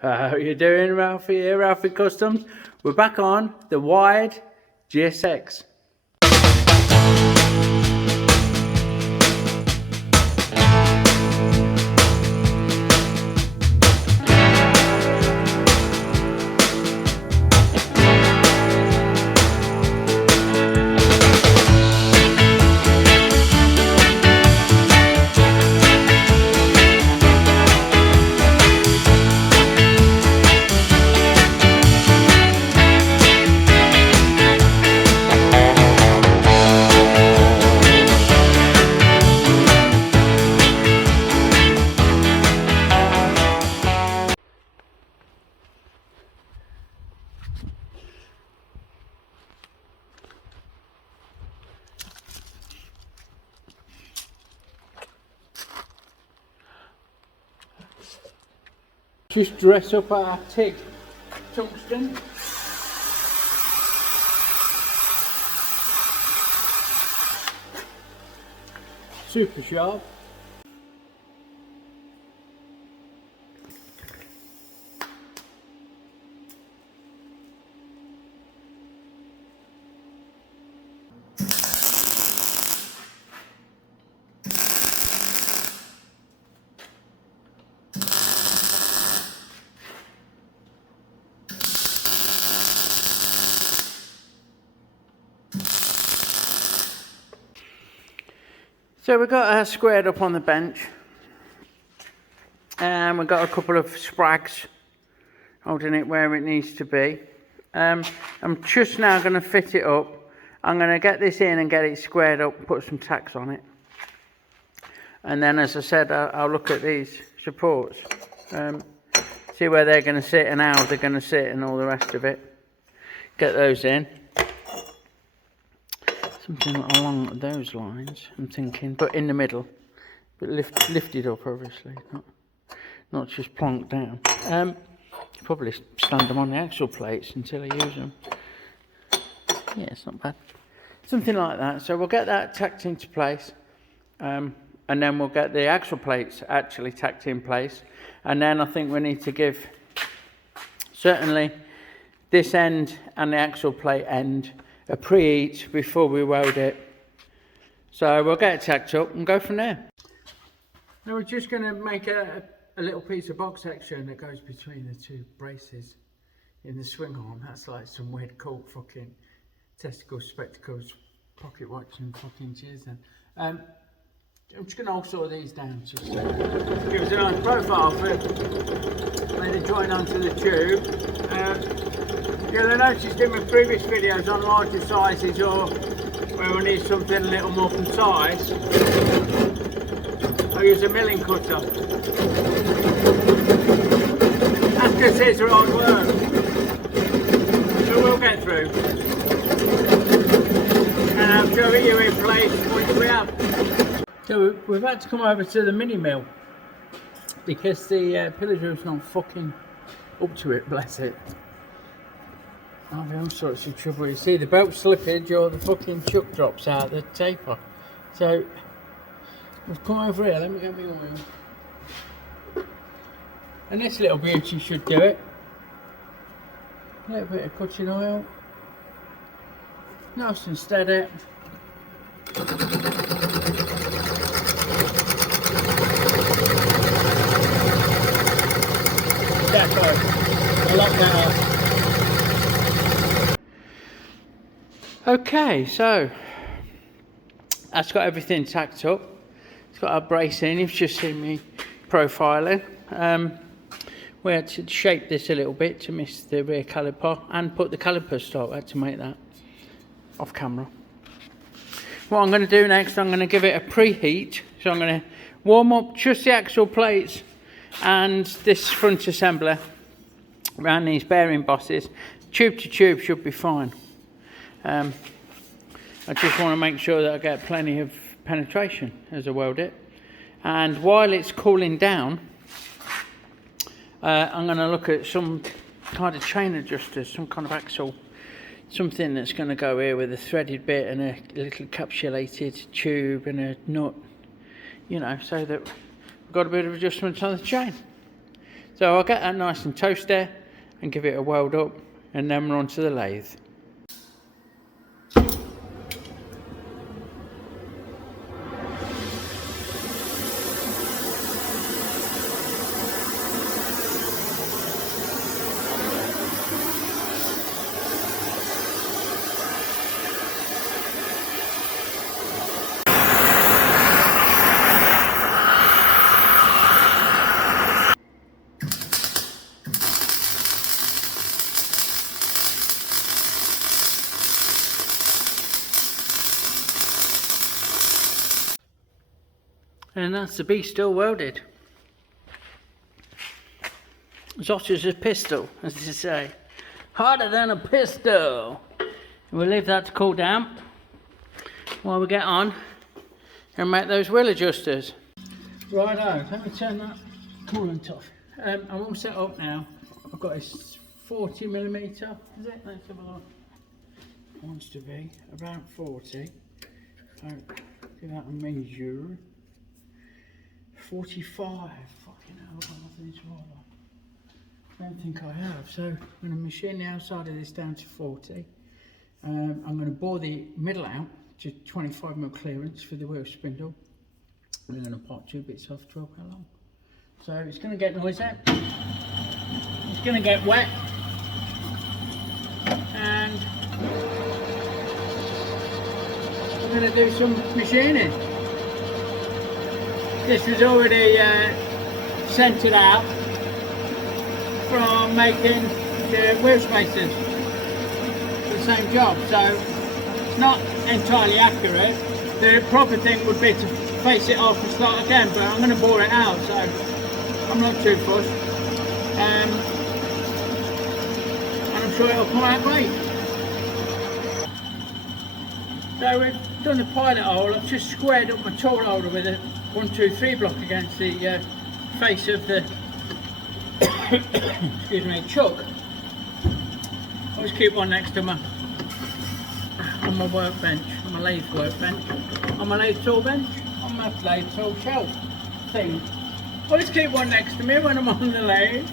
How you doing, Ralfy here, Ralfy Customs. We're back on the wide GSX. Just dress up our TIG tungsten. Super sharp. So we've got her squared up on the bench, and we've got a couple of sprags holding it where it needs to be. I'm just now going to fit it up. I'm going to get this in and get it squared up, put some tacks on it, and then, as I said, I'll look at these supports, see where they're going to sit and how they're going to sit and all the rest of it. Get those in. Something along those lines, I'm thinking, but in the middle, but lifted up, obviously, not just plonked down. Probably stand them on the axle plates until I use them. Yeah, it's not bad. Something like that. So we'll get that tacked into place, and then we'll get the axle plates actually tacked in place, and then I think we need to give certainly this end and the axle plate end a preheat before we weld it. So we'll get it tacked up and go from there. Now we're just going to make a little piece of box section that goes between the two braces in the swing arm. That's like some weird cool fucking testicles, spectacles, pocket watch and fucking cheers then. I'm just going to also these down just to give us a nice profile for it when they join onto the tube. You'll have noticed in my previous videos on larger sizes or where we need something a little more concise, I use a milling cutter. That's because it's hard work, so we'll get through. And I'll show you in place once we have. So we've had to come over to the mini mill because the pillar drill's not fucking up to it, bless it. I'll be all sorts of trouble. You see the belt slippage or the fucking chuck drops out the taper. So we've come over here. Let me get my oil. And this little beauty should do it. A little bit of cutting oil. Nice and steady. Defo. A lot better. Okay, so that's got everything tacked up. It's got our bracing. You've just seen me profiling. We had to shape this a little bit to miss the rear caliper and put the caliper stop. I had to make that off camera. What I'm going to do next, I'm going to give it a preheat. So I'm going to warm up just the axle plates and this front assembly around these bearing bosses. Tube to tube should be fine. I just want to make sure that I get plenty of penetration as I weld it. And while it's cooling down, I'm going to look at some kind of chain adjuster, some kind of axle, something that's going to go here with a threaded bit and a little encapsulated tube and a nut, you know, so that we've got a bit of adjustment on the chain. So I'll get that nice and toasty and give it a weld up, and then we're on to the lathe. And that's the beast still welded. As hot as a pistol, as they say. Harder than a pistol. We'll leave that to cool down while we get on and make those wheel adjusters. Righto, let me turn that coolant off. I'm all set up now. I've got a 40mm, is it? Let's have a look. Wants to be about 40. So give that a measure. 45. Fucking hell, I've got nothing to roll on. I don't think I have. So I'm going to machine the outside of this down to 40. I'm going to bore the middle out to 25mm clearance for the wheel spindle. We're going to pop 2 bits off 12 how long. So it's going to get noisy. It's going to get wet. And I'm going to do some machining. This was already centred out from making the wheel spacers for the same job, so it's not entirely accurate. The proper thing would be to face it off and start again, but I'm going to bore it out, so I'm not too fussed. And I'm sure it'll come out great. So we've done the pilot hole. I've just squared up my tool holder with a 1, 2, 3 block against the face of the excuse me, chuck. I always keep one next to my on my workbench, on my lathe workbench, on my lathe tool bench, on my lathe tool shelf thing. I always keep one next to me when I'm on the lathe.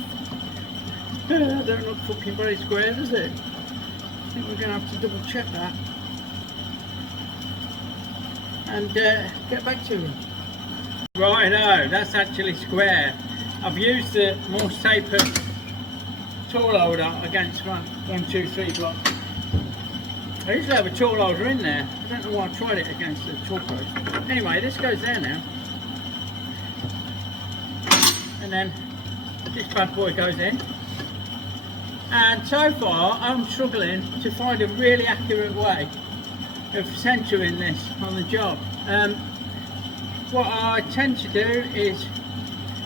That don't look fucking very square, does it? I think we're going to have to double check that and get back to it. Righto, that's actually square. I've used the more tapered tool holder against my 1, 2, 3 block. I usually have a tool holder in there. I don't know why I tried it against the tool post. Anyway, this goes there now. And then this bad boy goes in. And so far, I'm struggling to find a really accurate way of centering this on the job. What I tend to do is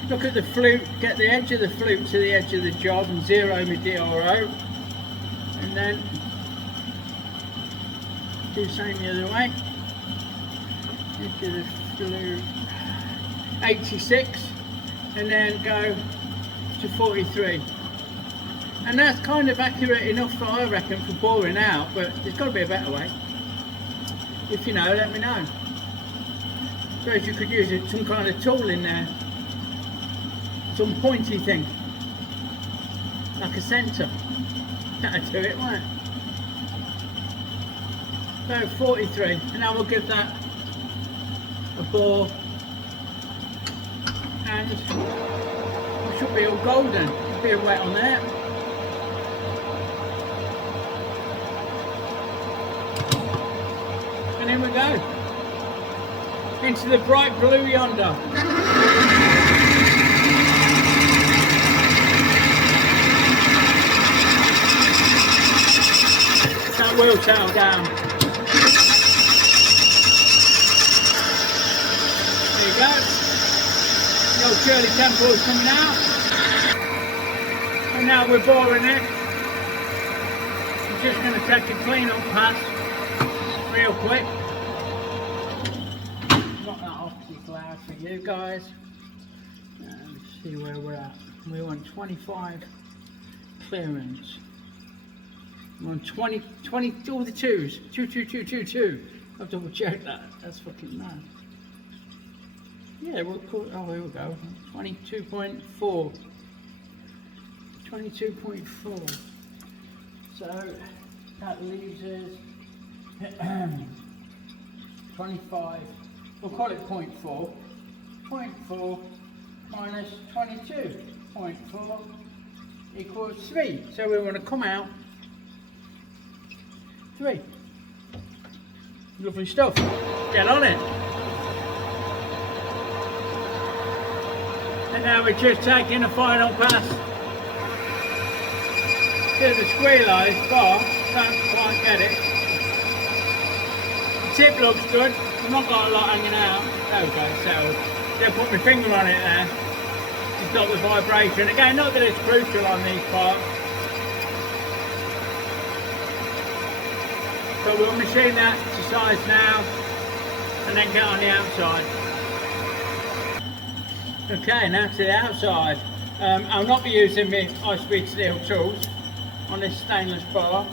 look at the flute, get the edge of the flute to the edge of the job and zero my DRO, and then do the same the other way. Edge of the flute 86 and then go to 43. And that's kind of accurate enough, I reckon, for boring out, but there's got to be a better way. If you know, let me know. I suppose you could use some kind of tool in there, some pointy thing, like a centre. That'd do it, won't it? So 43, and now we'll give that a bore, and it should be all golden. A bit of wet on there. And in we go. Into the bright blue yonder. That wheel tail down. There you go. The old Shirley Temple is coming out. And now we're boring it. I'm just going to take a clean up pass real quick. For you guys, and see where we're at. We want 25 clearance. We want 20, all the twos. 2, 2, 2, 2, 2. I've double checked that. That's fucking mad. Yeah, we'll call it, oh, here we go. 22.4. 22.4. So that leaves us 25. We'll call it 0.4. 0.4 minus 22.4 equals 3. So we want to come out 3. Lovely stuff. Get on it. And now we're just taking a final pass to the squealise bar. Don't quite get it. The tip looks good. I've not got a lot hanging out. There we go, settled. Just put my finger on it there. It's got the vibration. Again, not that it's crucial on these parts. So we'll machine that to size now and then get on the outside. Okay, now to the outside. I'll not be using my high-speed steel tools on this stainless bar.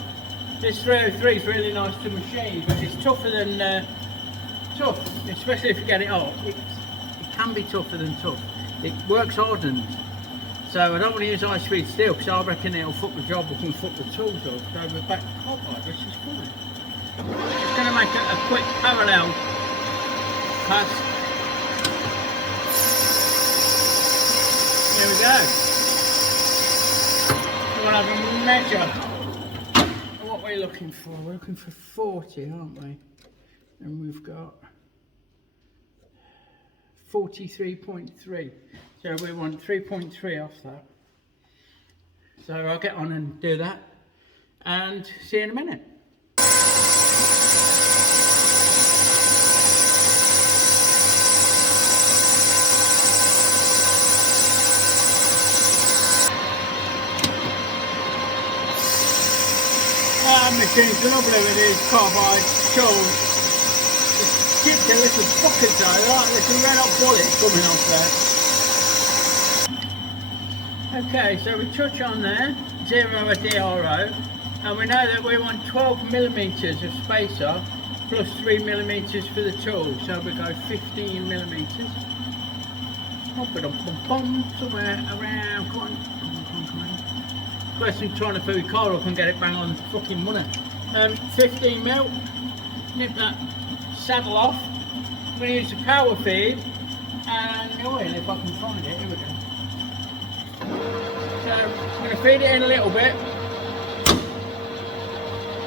This 303 is really nice to machine, but it's tougher than tough, especially if you get it off. It can be tougher than tough. It works hardened. So I don't want to use high-speed steel because I reckon it'll fuck the job up and fuck the tools up. So we're back to carbide, which is fine. Just going to make a quick parallel pass. Here we go. We'll have a measure. What we're looking for? We're looking for 40, aren't we? And we've got 43.3. So we want 3.3 off that. So I'll get on and do that and see you in a minute. Machine's lovely with these carbide tools. It's chipped a little bucket though, like little red hot bullets coming off there. Okay, so we touch on there, 0 a DRO, and we know that we want 12mm of spacer plus 3mm for the tool, so we go 15mm. Somewhere around, come on. Person trying to food coral can get it bang on fucking money. 15mm, nip that saddle off. I'm going to use the power feed and the oil if I can find it. Here we go. So I'm going to feed it in a little bit.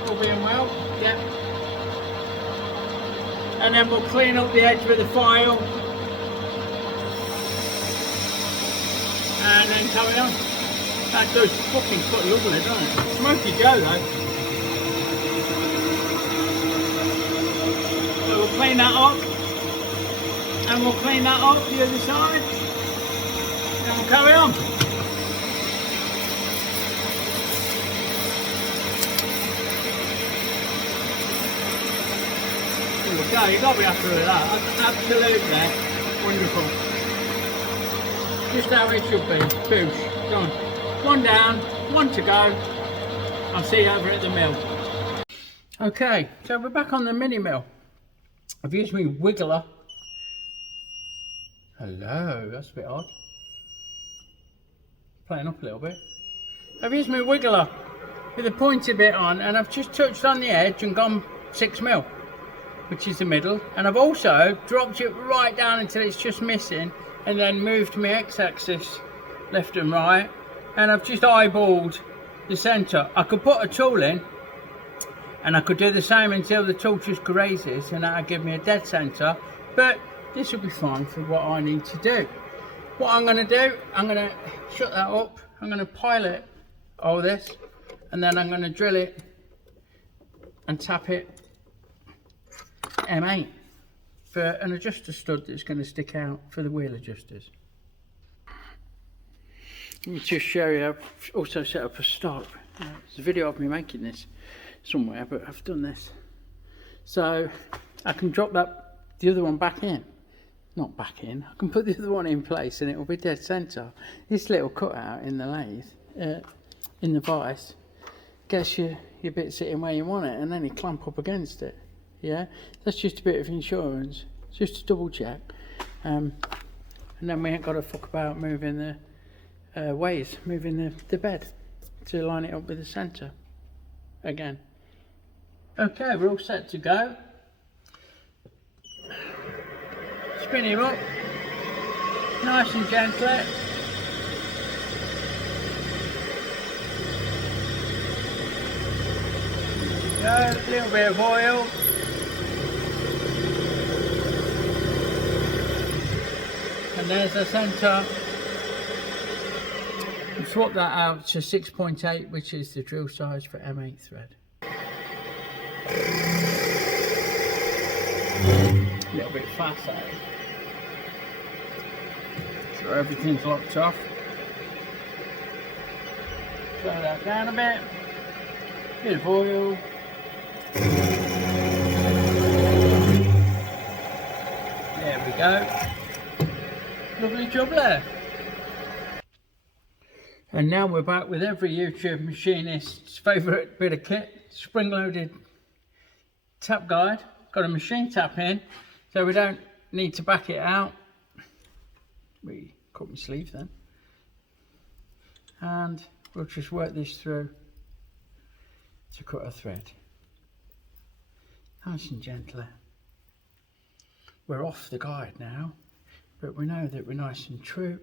All being well, yeah. And then we'll clean up the edge with the file. And then carry on. That does fucking cut lovely, doesn't it? Smoky Joe though. So we'll clean that up. And we'll clean that up the other side. And we'll carry on. There we go, you've got to be happy with that. Absolutely wonderful. Just how it should be. Boosh. Done. One down, one to go. I'll see you over at the mill. Okay, so we're back on the mini mill. I've used my wiggler. Hello, that's a bit odd. Playing up a little bit. I've used my wiggler with the pointy bit on, and I've just touched on the edge and gone 6mm, which is the middle. And I've also dropped it right down until it's just missing, and then moved my x-axis left and right. And I've just eyeballed the centre. I could put a tool in and I could do the same until the tool just grazes, and that'll give me a dead centre, but this will be fine for what I need to do. What I'm going to do, I'm going to shut that up, I'm going to pilot all this, and then I'm going to drill it and tap it M8 for an adjuster stud that's going to stick out for the wheel adjusters. Let me just show you, I've also set up a stop. There's a video of me making this somewhere, but I've done this. So I can drop the other one back in. Not back in, I can put the other one in place and it will be dead centre. This little cutout in the lathe, in the vise, gets your bit sitting where you want it, and then you clamp up against it. Yeah, that's just a bit of insurance, just to double check. And then we ain't got to fuck about moving ways, moving the bed to line it up with the centre again. Okay, we're all set to go. Spin him up, nice and gently. Go, a little bit of oil. And there's the centre. We'll swap that out to 6.8, which is the drill size for M8 thread. A little bit fast, that is. So everything's locked off. Slow that down a bit. Bit of oil. There we go. Lovely job there. And now we're back with every YouTube machinist's favourite bit of kit, spring-loaded tap guide. Got a machine tap in, so we don't need to back it out. We cut my sleeve then. And we'll just work this through to cut a thread. Nice and gently. We're off the guide now, but we know that we're nice and true.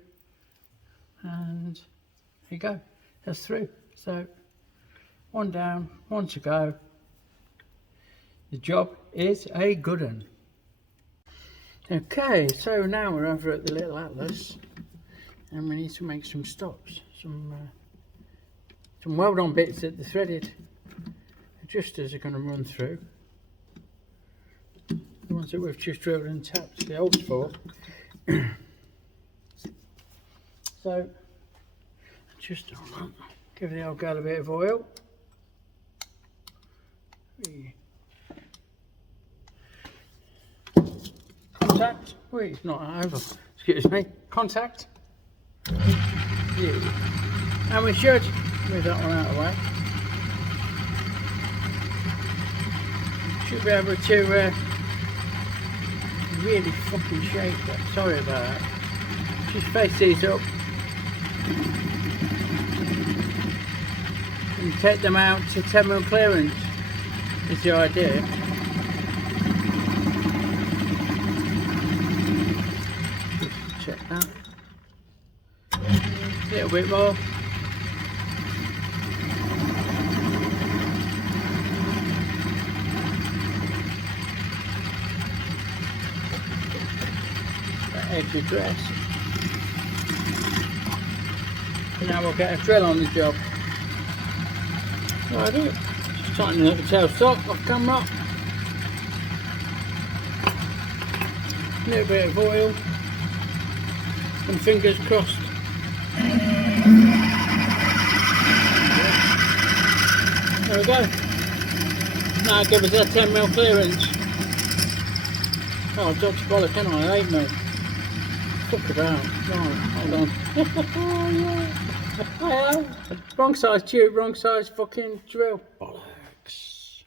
And there you go, that's through. So one down, one to go. The job is a good one. Okay, so now we're over at the little atlas and we need to make some stops, some weld on bits that the threaded adjusters are going to run through. The ones that we've just drilled and tapped the holes for. So just on that, give the old gal a bit of oil. Contact. Wait, it's not over. Excuse me. Contact. Yeah. And we should move that one out of the way. Should be able to really fucking shake that. Sorry about that. Just face these up and take them out to 10mm clearance is the idea. Check that. A little bit more. That edge of dress. And now we'll get a drill on the job. Righty, just tighten the tail stop off camera. A little bit of oil. And fingers crossed. There we go. Now give us a 10mm clearance. Oh, I've dodged bollock, can I? 8mm. Fuck about. Right, hold on. Oh yeah. Wrong size tube, wrong size fucking drill. Bollocks.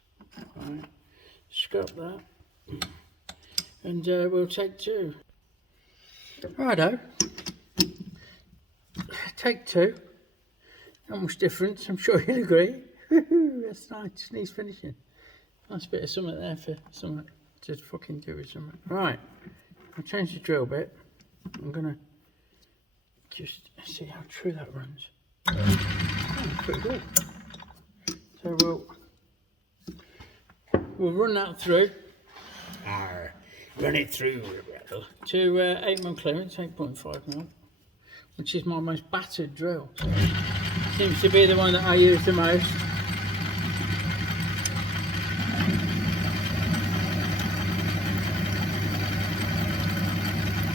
Right, scrap that. And we'll take two. Righto. Take two. Not much difference, I'm sure you'll agree. That's nice, needs finishing. Nice bit of something there for something to fucking do with something. Right, I'll change the drill bit. I'm gonna just see how true that runs. Oh, pretty good. So we'll run that through. Run it through to 8mm clearance, 8.5mm, which is my most battered drill. Seems to be the one that I use the most.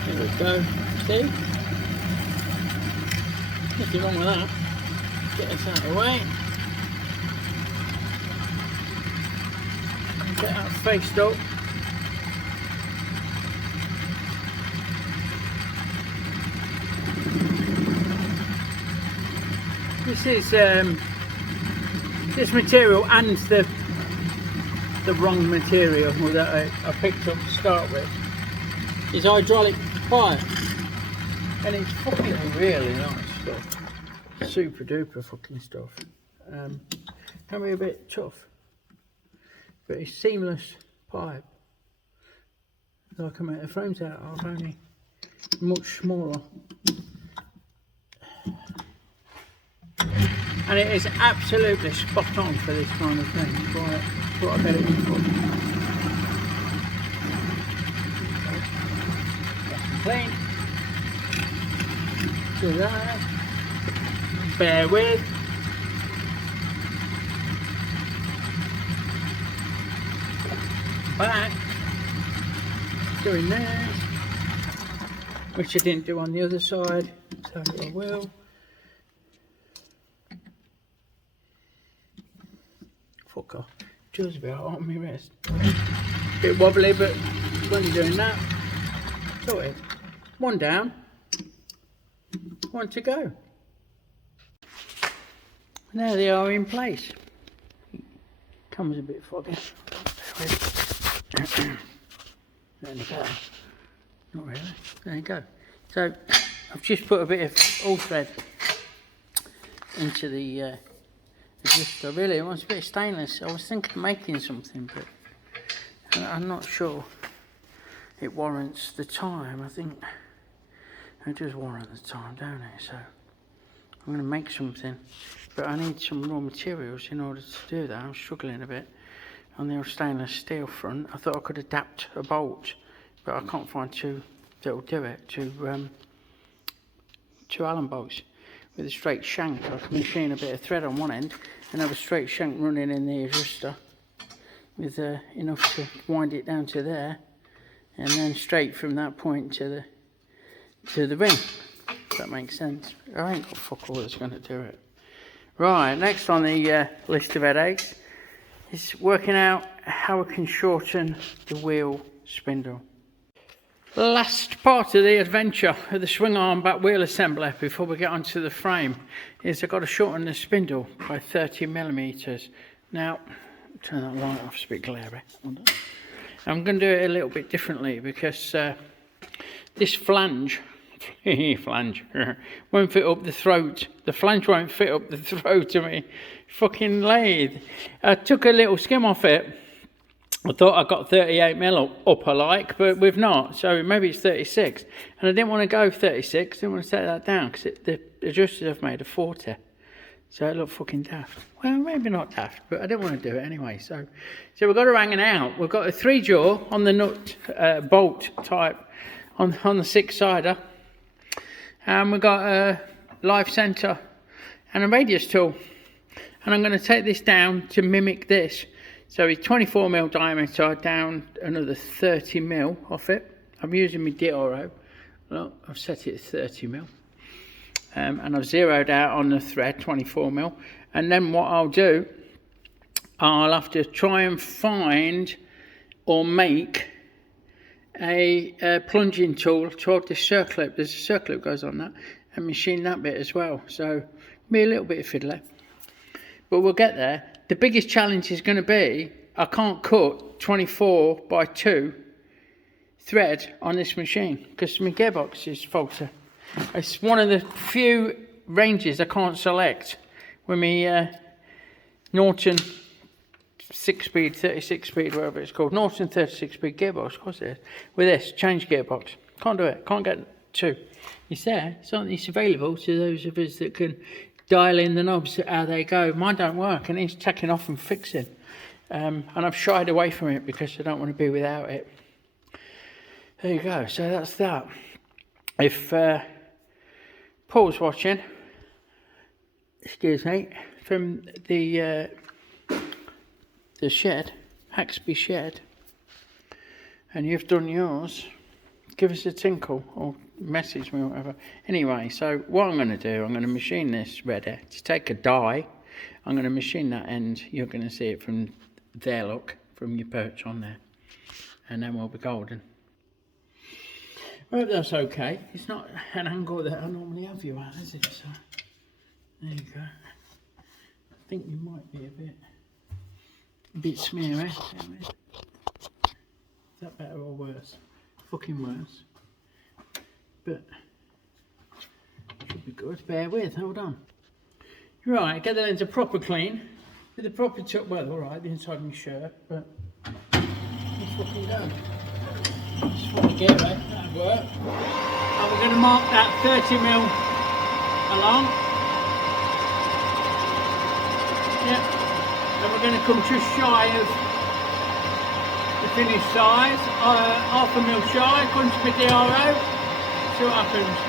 There we go. See? Nothing wrong with that. Get this out of the way. Get that faced up. This is this material and the wrong material that I picked up to start with is hydraulic pipe, and it's fucking really nice. stuff. Super duper fucking stuff. Can be a bit tough, but it's seamless pipe. So I can make the frames out of, only much smaller. And it is absolutely spot on for this kind of thing. That's what I get it in for. Clean. Do that. Bear with. Back. Doing this. Which I didn't do on the other side. So I will. Fuck off. Just a bit hot on my wrist. Bit wobbly, but when you're doing that, sorted. One down. One to go. And there they are in place. Comes a bit foggy. There you go. Not really. There you go. So I've just put a bit of all thread into the adjuster. Really, it wants a bit of stainless. I was thinking of making something, but I'm not sure it warrants the time. I think it does warrant the time, don't it? So I'm going to make something, but I need some raw materials in order to do that. I'm struggling a bit on the old stainless steel front. I thought I could adapt a bolt, but I can't find two that'll do it. Two Allen bolts with a straight shank. I can machine a bit of thread on one end and have a straight shank running in the adjuster with enough to wind it down to there, and then straight from that point to the ring. If that makes sense. I ain't got fuck all that's going to do it. Right, next on the list of headaches is working out how I can shorten the wheel spindle. The last part of the adventure of the swing arm back wheel assembly before we get onto the frame is I've got to shorten the spindle by 30mm. Now, turn that light off, it's a bit glary. I'm going to do it a little bit differently because this flange won't fit up the throat. The flange won't fit up the throat of me fucking lathe. I took a little skim off it. I thought I got 38mm up alike, but we've not, so maybe it's 36. And I didn't want to go 36, I didn't want to set that down because the adjusters I've made are 40. So it looked fucking daft. Well, maybe not daft, but I didn't want to do it anyway. So we've got her hanging out. We've got a 3-jaw on the nut bolt type on the 6-sider. And we've got a live centre and a radius tool. And I'm going to take this down to mimic this. So it's 24mm diameter, down another 30mm off it. I'm using my Dioro. Look, I've set it at 30mm. And I've zeroed out on the thread 24mm. And then what I'll do, I'll have to try and find or make a plunging tool to hold this circlip. There's a circlip goes on that, and machine that bit as well. So be a little bit of fiddler, but we'll get there. The biggest challenge is going to be I can't cut 24x2 thread on this machine because my gearbox is faulty. It's one of the few ranges I can't select with my Norton 6-speed, 36-speed, whatever it's called. Norton 36-speed gearbox, of course it is. With this, change gearbox. Can't do it. Can't get 2. It's there. It's available to those of us that can dial in the knobs how they go. Mine don't work and it's taking off and fixing. And I've shied away from it because I don't want to be without it. There you go. So that's that. If Paul's watching, excuse me, from the shed, Haxby shed, and you've done yours, give us a tinkle or message me or whatever. Anyway, so what I'm going to do, I'm going to machine this ready to take a die. I'm going to machine that end. You're going to see it from there, look, from your perch on there, and then we'll be golden. I hope that's okay. It's not an angle that I normally have you at, is it? So there you go. I think you might be a bit smeary. Is that better or worse? Fucking worse. But should be good. Bear with, hold on. Right, get the lens a proper clean. With the proper tuck, well, alright, the inside of my shirt, but let's fucking go. Just want to get it, that'll work. And we're going to mark that 30mm along. Yep. And we're going to come just shy of the finished size, half a mil shy, according to my DRO. See what happens.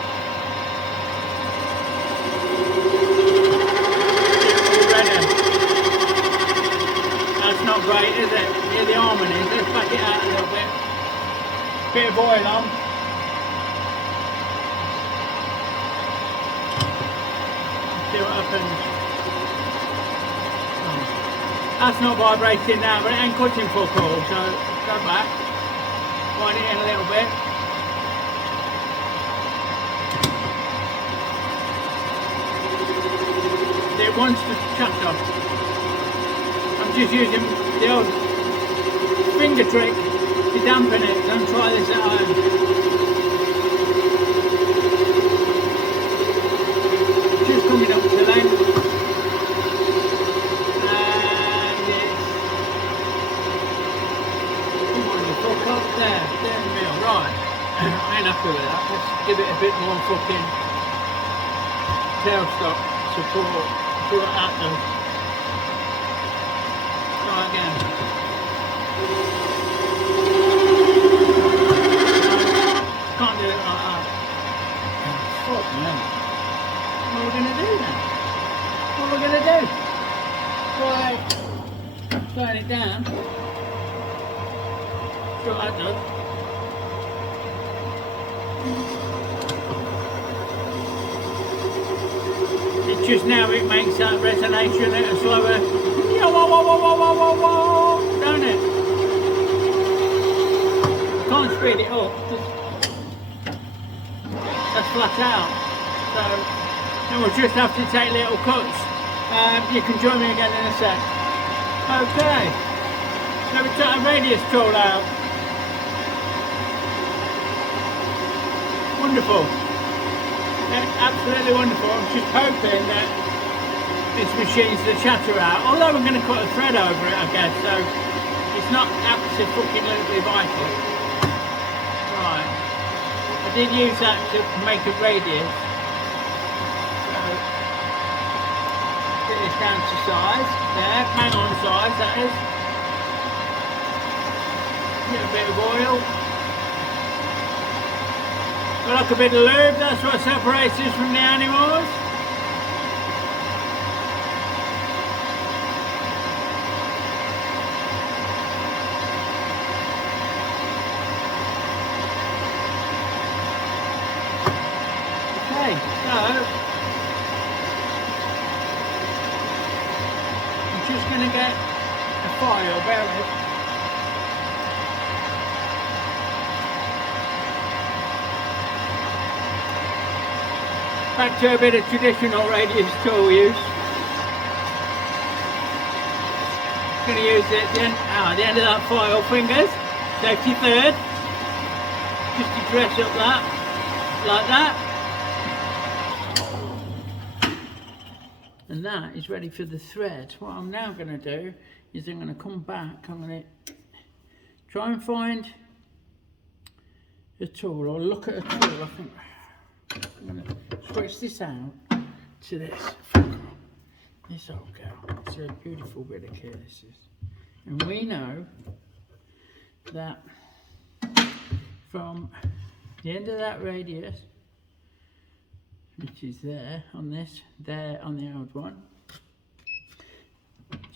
Already. That's not great, is it? Near the harmony. Let's back it out a little bit. Bit of oil on. See what happens. Oh. That's not vibrating now, but it ain't cutting full call, so go back. Wind it in a little bit. It wants to chapter. I'm just using the old finger trick to dampen it. Don't try this at home. Just coming up to length. And it's... Come on, you fuck up there. 30mm. Right. I ain't happy with that. Let's give it a bit more fucking tailstock support. See what that does. Try again. Can't do it like that. Fuck me. What are we going to do now? What are we going to do? Well, turn it down. See what that does. It's just now it makes that resonation at a slower, don't it? Can't speed it up. That's flat out. So then we'll just have to take little cuts. You can join me again in a sec. Okay. So we took a radius tool out. Wonderful. Absolutely wonderful. I'm just hoping that this machines the chatter out. Although I'm going to cut a thread over it, I guess, so it's not absolutely vital. Right. I did use that to make a radius. So get this down to size. There, hang on size, that is. Get a bit of oil. I like a bit of lube, that's what separates us from the animals. Okay, so I'm just going to get a file, bear with. Back to a bit of traditional radius tool use. Going to use it at the end of that file, fingers, safety third, just to dress up that, like that. And that is ready for the thread. What I'm now going to do is I'm going to come back, I'm going to try and find a tool, or look at a tool. I think I'm going to switch this out to this. This old girl. It's a beautiful bit of kit, this is. And we know that from the end of that radius, which is there on this, there on the old one,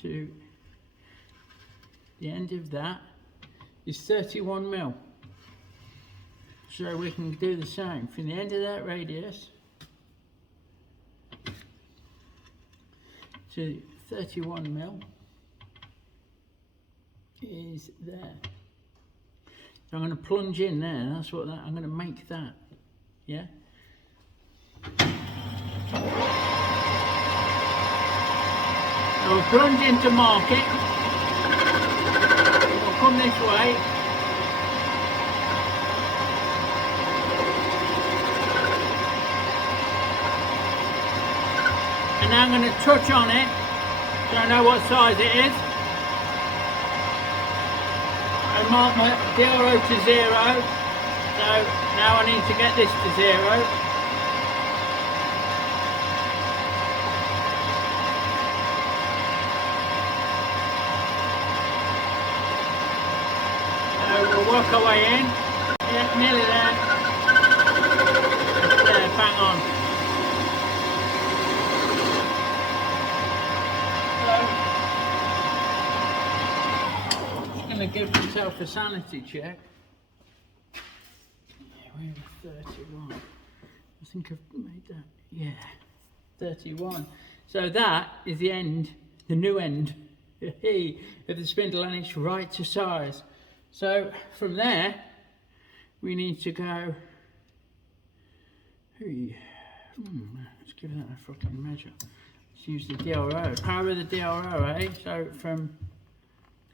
to the end of that is 31mm. So we can do the same from the end of that radius to 31mm is there. So I'm going to plunge in there. That's what that, I'm going to make that. Yeah. I will plunge into market. We'll come this way. now I'm going to touch on it so I know what size it is. I mark my DRO to 0, so now I need to get this to 0. So we'll work our way in. Yeah, nearly there. There, bang on. So, I'm going to give myself a sanity check. Yeah, we're at 31. I think I've made that. Yeah, 31. So that is the end, the new end of the spindle, and it's right to size. So from there, we need to go. Let's give that a fucking measure. Let's use the DRO. Power of the DRO, eh? So from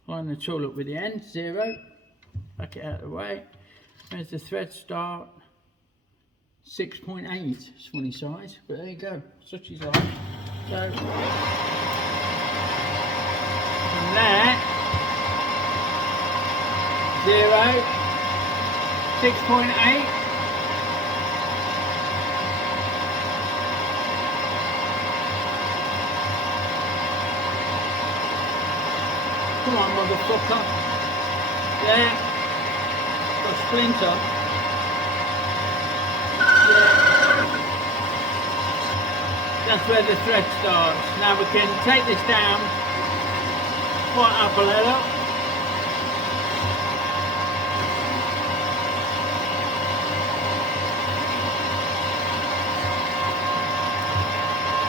line the tool up with the end, 0. Back it out of the way. There's the thread start. 6.8. It's funny size, but there you go. Such is life. So from there, 0, 6.8. Come on, motherfucker. There. Got a splinter. Yeah. That's where the thread starts. Now we can take this down, quite up a little.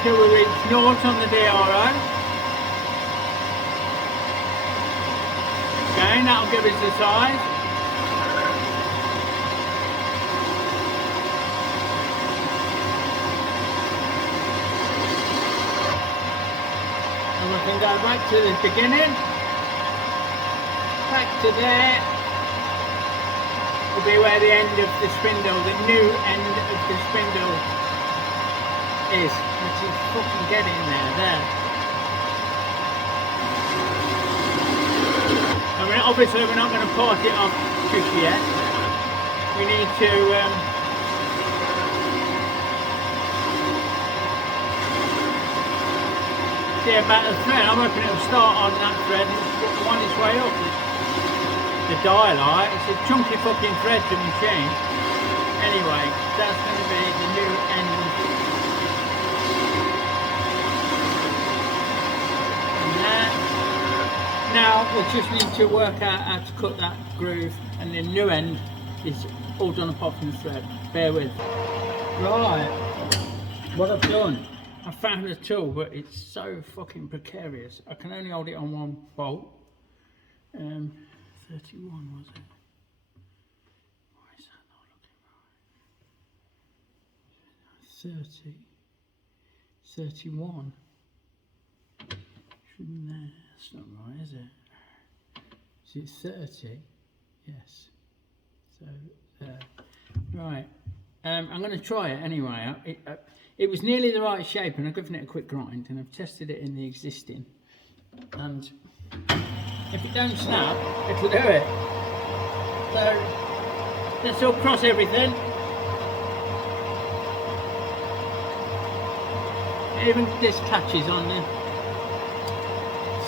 Till we reach 0 on the DRO. Okay, that'll give us the size. And we can go back to the beginning. Back to there. Will be where the end of the spindle, the new end of the spindle is. Which is fucking getting there. I mean, obviously we're not going to part it off just yet. We need to see about the thread. I'm hoping it'll start on that thread and wind its way up. The dial, it's a chunky fucking thread to machine. Anyway, that's going to be the new end. Now we just need to work out how to cut that groove, and the new end is all done apart from the thread. Bear with. Right, what I've done, I found a tool, but it's so fucking precarious. I can only hold it on one bolt. 31 was it? Why is that not looking right? 30, 31. Shouldn't there? That's not right, is it? Is it 30? Yes. So, right. I'm going to try it anyway. It was nearly the right shape, and I've given it a quick grind, and I've tested it in the existing. And if it don't snap, it'll do it. So, let's all cross everything. Even this catches on the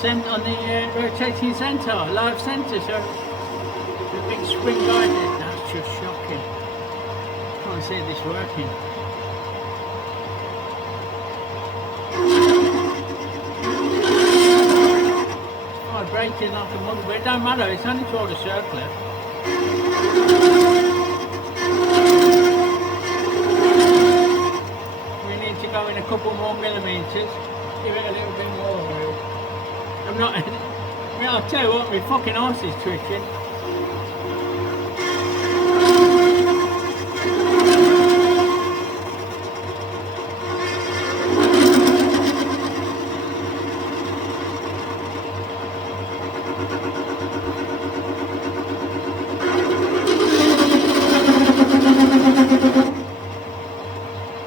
rotating centre, live centre, so the big spring guided. That's just shocking. Can't see this working. It's vibrating like a mother, but it don't matter, it's only toward a circlet. We need to go in a couple more millimetres, give it a little bit more room. I'm not, I mean, I'll tell you what, my fucking arse is twitching.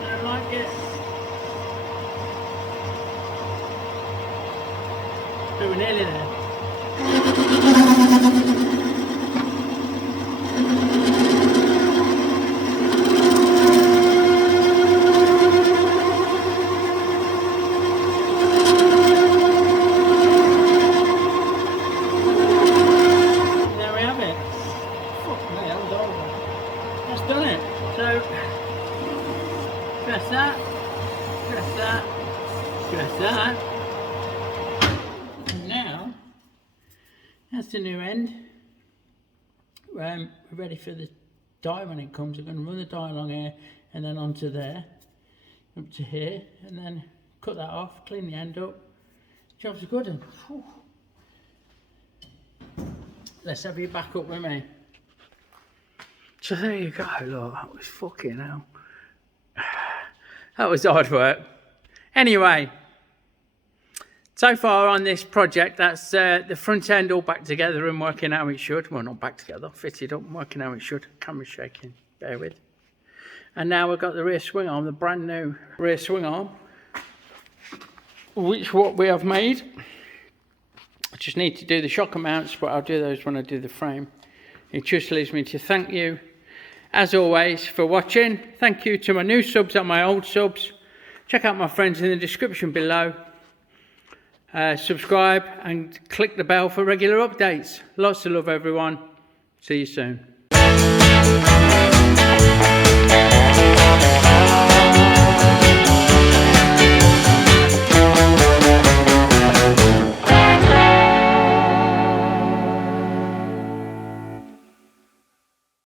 I like it. So we're nearly there. There we have it. Fuck me, that was horrible. That's done it. So, press that, press that, press that. And now, that's the new end. We're ready for the die when it comes. I'm going to run the die along here and then onto there, up to here, and then cut that off, clean the end up. Job's good. And let's have you back up with me. So there you go, look, that was fucking hell. That was hard work. Anyway, so far on this project, that's the front end all back together and working how it should. Well, not back together, fitted up and working how it should. Camera's shaking, bear with. And now we've got the rear swing arm, the brand new rear swing arm, which what we have made. I just need to do the shocker mounts, but I'll do those when I do the frame. It just leaves me to thank you, as always, for watching. Thank you to my new subs and my old subs. Check out my friends in the description below. Subscribe and click the bell for regular updates. Lots of love, everyone. See you soon.